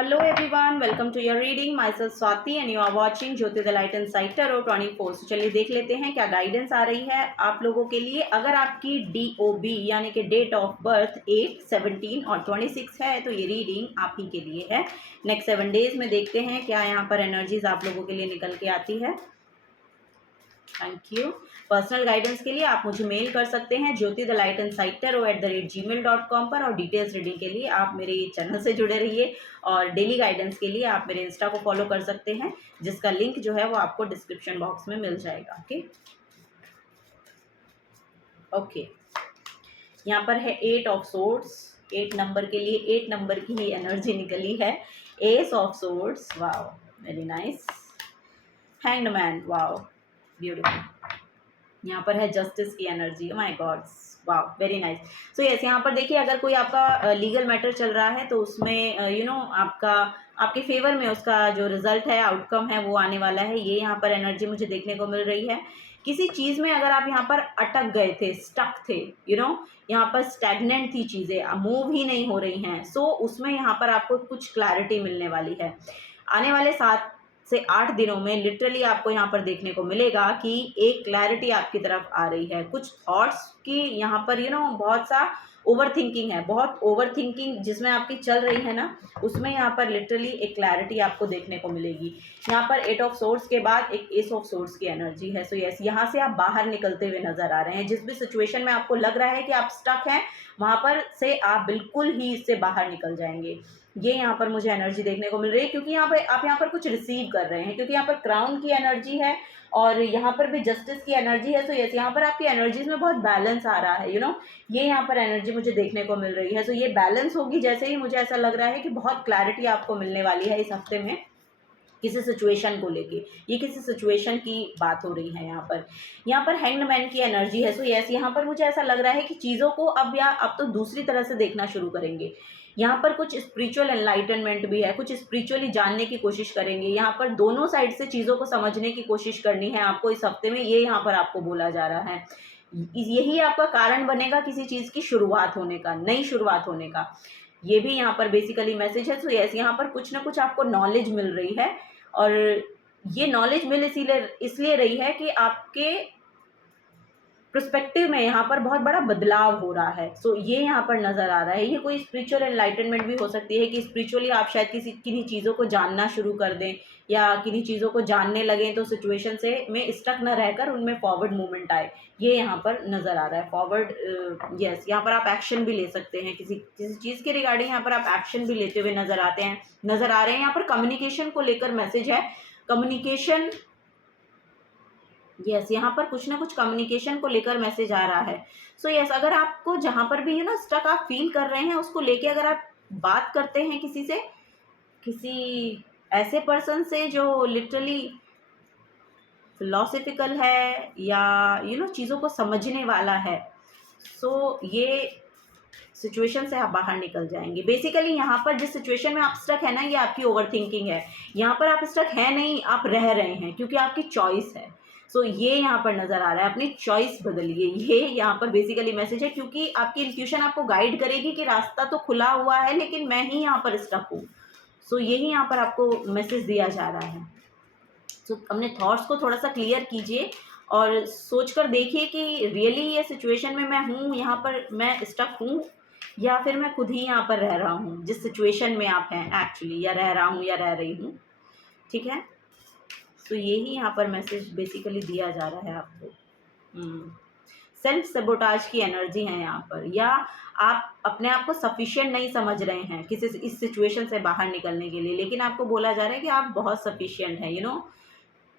Hello everyone, welcome to your reading. Myself Swati and you are watching Jyoti the light inside tarot 24। तो चलिए देख लेते हैं क्या गाइडेंस आ रही है आप लोगों के लिए। अगर आपकी DOB यानी कि डेट ऑफ बर्थ 8, 17 और 26 है तो ये रीडिंग आप ही के लिए है। नेक्स्ट 7 डेज में देखते हैं क्या यहाँ पर एनर्जीज आप लोगों के लिए निकल के आती है। Thank you. पर्सनल गाइडेंस के लिए आप मुझे मेल कर सकते हैं jyotithelightandsighttaro@gmail.com पर, और डिटेल्स रीडिंग के लिए आप मेरे चैनल से जुड़े रहिए। और डेली गाइडेंस के लिए आप मेरे इंस्टा को फॉलो कर सकते हैं, जिसका लिंक जो है वो आपको डिस्क्रिप्शन बॉक्स में मिल जाएगा। ओके यहाँ पर है 8 ऑफ सोर्ड्स। 8 नंबर के लिए 8 नंबर की ही एनर्जी निकली है। S of swords, wow very nice. Hanged man, wow beautiful. यहाँ पर है जस्टिस की एनर्जी, माय गॉड वाह वेरी नाइस। सो यस, यहाँ पर देखिए अगर कोई आपका लीगल मैटर चल रहा है तो उसमें आपके फेवर में उसका जो रिजल्ट है, आउटकम है, वो आने वाला है। ये यहाँ पर एनर्जी मुझे देखने को मिल रही है। किसी चीज़ में अगर आप यहाँ पर अटक गए थे, स्टक थे, यहाँ पर स्टैग्नेंट थी चीज़ें, मूव ही नहीं हो रही हैं, सो उसमें यहाँ पर आपको कुछ क्लैरिटी मिलने वाली है। आने वाले 7 से 8 दिनों में लिटरली आपको यहाँ पर देखने को मिलेगा कि एक क्लैरिटी आपकी तरफ आ रही है। कुछ थॉट्स की यहाँ पर बहुत सा ओवर थिंकिंग है, बहुत ओवर थिंकिंग जिसमें आपकी चल रही है ना, उसमें यहाँ पर लिटरली एक क्लैरिटी आपको देखने को मिलेगी। यहाँ पर 8 ऑफ सोर्ड्स के बाद एक एस ऑफ सोर्ड्स की एनर्जी है। सो यस, यहाँ से आप बाहर निकलते हुए नजर आ रहे हैं। जिस भी सिचुएशन में आपको लग रहा है कि आप स्टक हैं, वहाँ पर से आप बिल्कुल ही इससे बाहर निकल जाएंगे। ये यहाँ पर मुझे एनर्जी देखने को मिल रही है, क्योंकि आप यहाँ पर कुछ रिसीव कर रहे हैं, क्योंकि यहाँ पर क्राउन की एनर्जी है और यहाँ पर भी जस्टिस की एनर्जी है। सो यस, यहाँ पर आपकी एनर्जीज में बहुत बैलेंस आ रहा है। ये यहाँ पर एनर्जी मुझे देखने को मिल रही है। सो ये बैलेंस होगी, जैसे ही मुझे ऐसा लग रहा है कि बहुत क्लैरिटी आपको मिलने वाली है इस हफ्ते में किसी सिचुएशन को लेके। ये किसी सिचुएशन की बात हो रही है। यहाँ पर हैंग्ड मैन की एनर्जी है। सो यस, यहाँ पर मुझे ऐसा लग रहा है कि चीज़ों को अब तो दूसरी तरह से देखना शुरू करेंगे। यहाँ पर कुछ स्पिरिचुअल एनलाइटनमेंट भी है, कुछ स्पिरिचुअली जानने की कोशिश करेंगे। यहाँ पर दोनों साइड से चीज़ों को समझने की कोशिश करनी है आपको इस हफ्ते में, ये यहाँ पर आपको बोला जा रहा है। यही आपका कारण बनेगा किसी चीज़ की शुरुआत होने का, नई शुरुआत होने का। ये भी यहाँ पर बेसिकली मैसेज है। सो यस, यहाँ पर कुछ ना कुछ आपको नॉलेज मिल रही है, और ये नॉलेज मिल इसलिए रही है कि आपके पर्सपेक्टिव में यहाँ पर बहुत बड़ा बदलाव हो रहा है। सो ये यहाँ पर नज़र आ रहा है। ये कोई स्पिरिचुअल एनलाइटनमेंट भी हो सकती है कि स्पिरिचुअली आप शायद किन्हीं चीज़ों को जानना शुरू कर दें, या किन्हीं चीज़ों को जानने लगें तो सिचुएशन से में स्टक न रहकर उनमें फॉरवर्ड मूवमेंट आए। ये यहाँ पर नज़र आ रहा है फॉरवर्ड। यस, यहाँ पर आप एक्शन भी ले सकते हैं, किसी चीज़ के रिगार्डिंग यहाँ पर आप एक्शन भी लेते हुए नज़र आ रहे हैं। यहाँ पर कम्युनिकेशन को लेकर मैसेज है। कम्युनिकेशन, यस, यहाँ पर कुछ ना कुछ कम्युनिकेशन को लेकर मैसेज आ रहा है। सो यस, अगर आपको जहाँ पर भी स्टक आप फील कर रहे हैं, उसको लेके अगर आप बात करते हैं किसी से, किसी ऐसे पर्सन से जो लिटरली फिलोसफिकल है या चीज़ों को समझने वाला है, सो ये सिचुएशन से आप बाहर निकल जाएंगे। बेसिकली यहाँ पर जिस सिचुएशन में आप स्टक है ना, ये आपकी ओवर थिंकिंग है। यहाँ पर आप स्टक है नहीं, आप रह रहे हैं, क्योंकि आपकी चॉइस है। सो ये यहाँ पर नज़र आ रहा है, अपनी चॉइस बदलिए। ये यहाँ पर बेसिकली मैसेज है, क्योंकि आपकी इंट्यूशन आपको गाइड करेगी कि रास्ता तो खुला हुआ है, लेकिन मैं ही यहाँ पर स्टक हूँ। सो यही यहाँ पर आपको मैसेज दिया जा रहा है। सो अपने थॉट्स को थोड़ा सा क्लियर कीजिए और सोचकर देखिए कि रियली ये सिचुएशन में मैं हूँ, यहाँ पर मैं स्टक हूँ, या फिर मैं खुद ही यहाँ पर रह रहा हूँ जिस सिचुएशन में आप हैं एक्चुअली, या रह रहा हूँ या रह रही हूँ। ठीक है, तो यही यहाँ पर मैसेज बेसिकली दिया जा रहा है आपको। सेल्फ सबोटाज की एनर्जी है यहाँ पर, या आप अपने आप को सफिशिएंट नहीं समझ रहे हैं किसी इस सिचुएशन से बाहर निकलने के लिए, लेकिन आपको बोला जा रहा है कि आप बहुत सफिशिएंट हैं।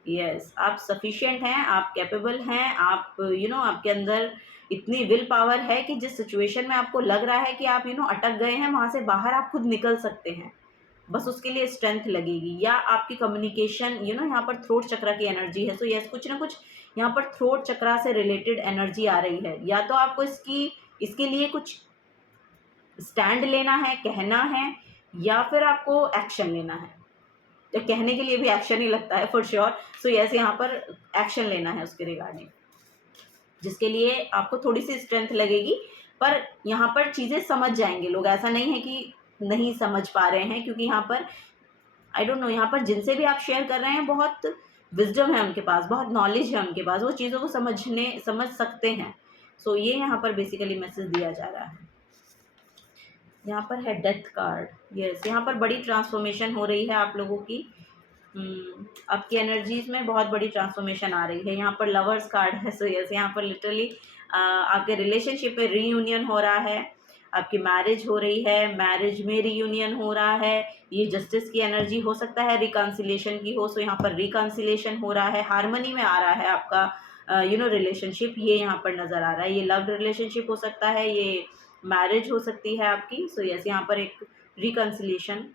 यस, आप सफिशिएंट हैं, आप कैपेबल हैं, आप आपके अंदर इतनी विल पावर है कि जिस सिचुएशन में आपको लग रहा है कि आप अटक गए हैं, वहाँ से बाहर आप खुद निकल सकते हैं। बस उसके लिए स्ट्रेंथ लगेगी, या आपकी कम्युनिकेशन यहाँ पर थ्रोट चक्रा की एनर्जी है। सो यस, कुछ ना कुछ यहाँ पर थ्रोट चक्रा से रिलेटेड एनर्जी आ रही है। या तो आपको इसके लिए कुछ स्टैंड लेना है, कहना है, या फिर आपको एक्शन लेना है। तो कहने के लिए भी एक्शन ही लगता है फॉर श्योर। सो यस, यहाँ पर एक्शन लेना है उसके रिगार्डिंग, जिसके लिए आपको थोड़ी सी स्ट्रेंथ लगेगी, पर यहाँ पर चीज़ें समझ जाएंगे लोग। ऐसा नहीं है कि नहीं समझ पा रहे हैं, क्योंकि यहाँ पर आई डोंट नो, यहाँ पर जिनसे भी आप शेयर कर रहे हैं बहुत विजडम है उनके पास, बहुत नॉलेज है उनके पास, वो चीज़ों को समझ सकते हैं। सो ये यहाँ पर बेसिकली मैसेज दिया जा रहा है। यहाँ पर है डेथ कार्ड। यस, यहाँ पर बड़ी ट्रांसफॉर्मेशन हो रही है आप लोगों की। आपकी एनर्जीज में बहुत बड़ी ट्रांसफॉर्मेशन आ रही है। यहाँ पर लवर्स कार्ड है। सो यस, यहाँ पर लिटरली आपके रिलेशनशिप में रीयूनियन हो रहा है, आपकी मैरिज हो रही है, मैरिज में रीयूनियन हो रहा है। ये जस्टिस की एनर्जी हो सकता है, रिकॉन्सिलेशन की हो। सो यहाँ पर रिकॉन्सिलेशन हो रहा है, हार्मनी में आ रहा है आपका रिलेशनशिप, ये यहाँ पर नज़र आ रहा है। ये लव रिलेशनशिप हो सकता है, ये मैरिज हो सकती है आपकी। सो यस, यहाँ पर एक रिकॉन्सिलेशन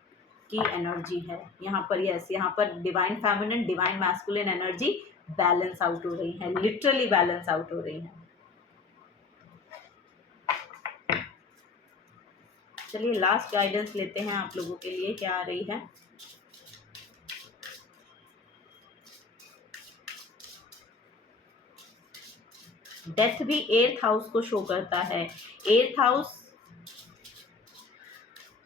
की एनर्जी है यहाँ पर। यस, यहाँ पर divine feminine, divine masculine energy balance out हो रही है, लिटरली बैलेंस आउट हो रही है। चलिए लास्ट गाइडेंस लेते हैं आप लोगों के लिए, क्या आ रही है। डेथ भी 8th हाउस को शो करता है। 8th हाउस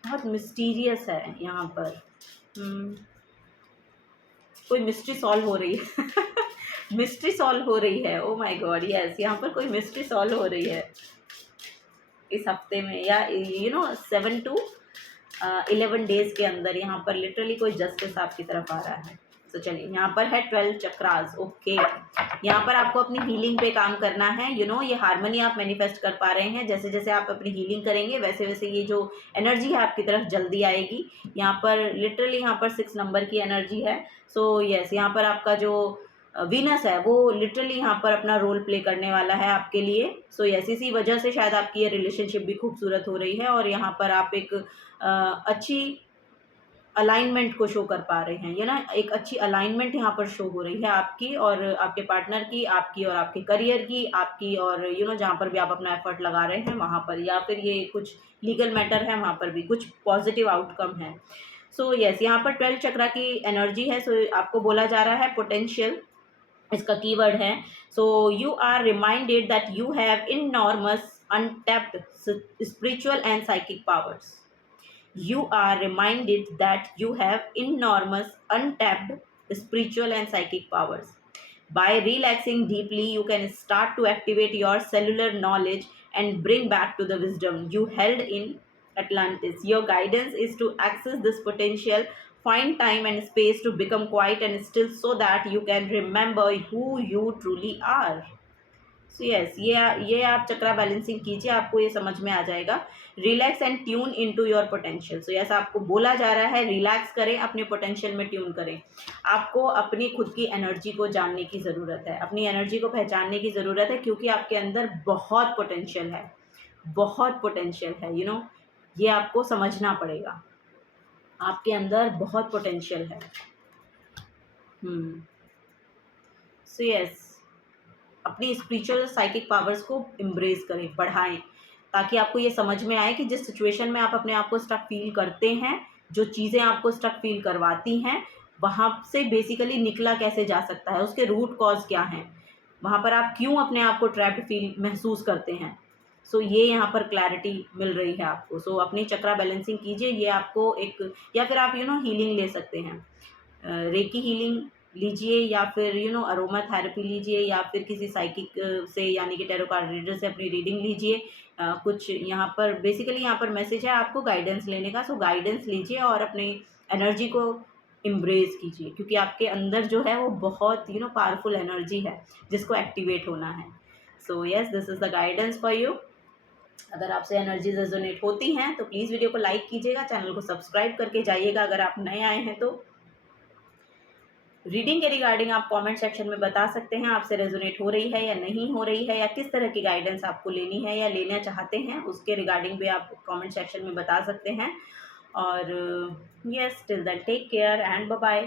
बहुत मिस्टीरियस है यहाँ पर। कोई मिस्ट्री सॉल्व हो रही है मिस्ट्री सॉल्व हो रही है। ओ माय गॉड, यस, यहाँ पर कोई मिस्ट्री सॉल्व हो रही है इस हफ्ते में, या 7 to 11 डेज के अंदर। यहाँ पर लिटरली कोई जस्टिस आपकी तरफ आ रहा है। तो चलिए, यहाँ पर है 12 चक्रास। ओके, यहाँ पर आपको अपनी हीलिंग पे काम करना है। ये हार्मनी आप मैनिफेस्ट कर पा रहे हैं। जैसे जैसे आप अपनी हीलिंग करेंगे वैसे वैसे ये जो एनर्जी है आपकी तरफ जल्दी आएगी। यहाँ पर लिटरली यहाँ पर 6 नंबर की एनर्जी है। सो यस, यहाँ पर आपका जो वीनस है वो लिटरली यहाँ पर अपना रोल प्ले करने वाला है आपके लिए। सो यस, इसी वजह से शायद आपकी ये रिलेशनशिप भी खूबसूरत हो रही है, और यहाँ पर आप एक अच्छी अलाइनमेंट को शो कर पा रहे हैं। एक अच्छी अलाइनमेंट यहाँ पर शो हो रही है आपकी और आपके पार्टनर की, आपकी और आपके करियर की, आपकी और जहाँ पर भी आप अपना एफर्ट लगा रहे हैं वहाँ पर, या फिर ये कुछ लीगल मैटर है वहाँ पर भी कुछ पॉजिटिव आउटकम है। सो यस, यहाँ पर 12 चक्रा की एनर्जी है। सो आपको बोला जा रहा है पोटेंशियल, इसका कीवर्ड है। So you are reminded that you have enormous untapped spiritual and psychic powers. You are reminded that you have enormous untapped spiritual and psychic powers. By relaxing deeply, you can start to activate your cellular knowledge and bring back to the wisdom you held in Atlantis. Your guidance is to access this potential, find time and space to become quiet and still so that you can remember who you truly are. So yes, ये आप चक्रा balancing कीजिए, आपको ये समझ में आ जाएगा। Relax and tune into your potential. So yes, आपको बोला जा रहा है रिलैक्स करें, अपने पोटेंशियल में ट्यून करें। आपको अपनी खुद की एनर्जी को जानने की ज़रूरत है, अपनी एनर्जी को पहचानने की ज़रूरत है, क्योंकि आपके अंदर बहुत पोटेंशियल है, बहुत पोटेंशियल है। ये आपको समझना पड़ेगा, आपके अंदर बहुत पोटेंशियल है। सो यस, अपनी स्पिरिचुअल साइकिक पावर्स को एम्ब्रेस करें, बढ़ाएं, ताकि आपको ये समझ में आए कि जिस सिचुएशन में आप अपने आप को स्टक फील करते हैं, जो चीज़ें आपको स्टक फील करवाती हैं, वहाँ से बेसिकली निकला कैसे जा सकता है, उसके रूट कॉज क्या हैं, वहाँ पर आप क्यों अपने आप को ट्रैप्ड फील महसूस करते हैं। सो ये यहाँ पर क्लैरिटी मिल रही है आपको। सो अपनी चक्रा बैलेंसिंग कीजिए, ये आपको एक, या फिर आप हीलिंग ले सकते हैं, रेकी हीलिंग लीजिए, या फिर अरोमा थेरेपी लीजिए, या फिर किसी साइकिक से यानी कि टैरो कार्ड रीडर से अपनी रीडिंग लीजिए। कुछ यहाँ पर बेसिकली यहाँ पर मैसेज है आपको गाइडेंस लेने का। सो गाइडेंस लीजिए और अपनी एनर्जी को एम्ब्रेस कीजिए, क्योंकि आपके अंदर जो है वो बहुत पावरफुल एनर्जी है जिसको एक्टिवेट होना है। So yes, this is the guidance for you. अगर आपसे एनर्जी रेजोनेट होती हैं तो प्लीज़ वीडियो को लाइक कीजिएगा, चैनल को सब्सक्राइब करके जाइएगा अगर आप नए आए हैं तो। रीडिंग के रिगार्डिंग आप कमेंट सेक्शन में बता सकते हैं, आपसे रेजोनेट हो रही है या नहीं हो रही है, या किस तरह की गाइडेंस आपको लेनी है या लेना चाहते हैं, उसके रिगार्डिंग भी आप कमेंट सेक्शन में बता सकते हैं। और yes, till then take care and bye bye.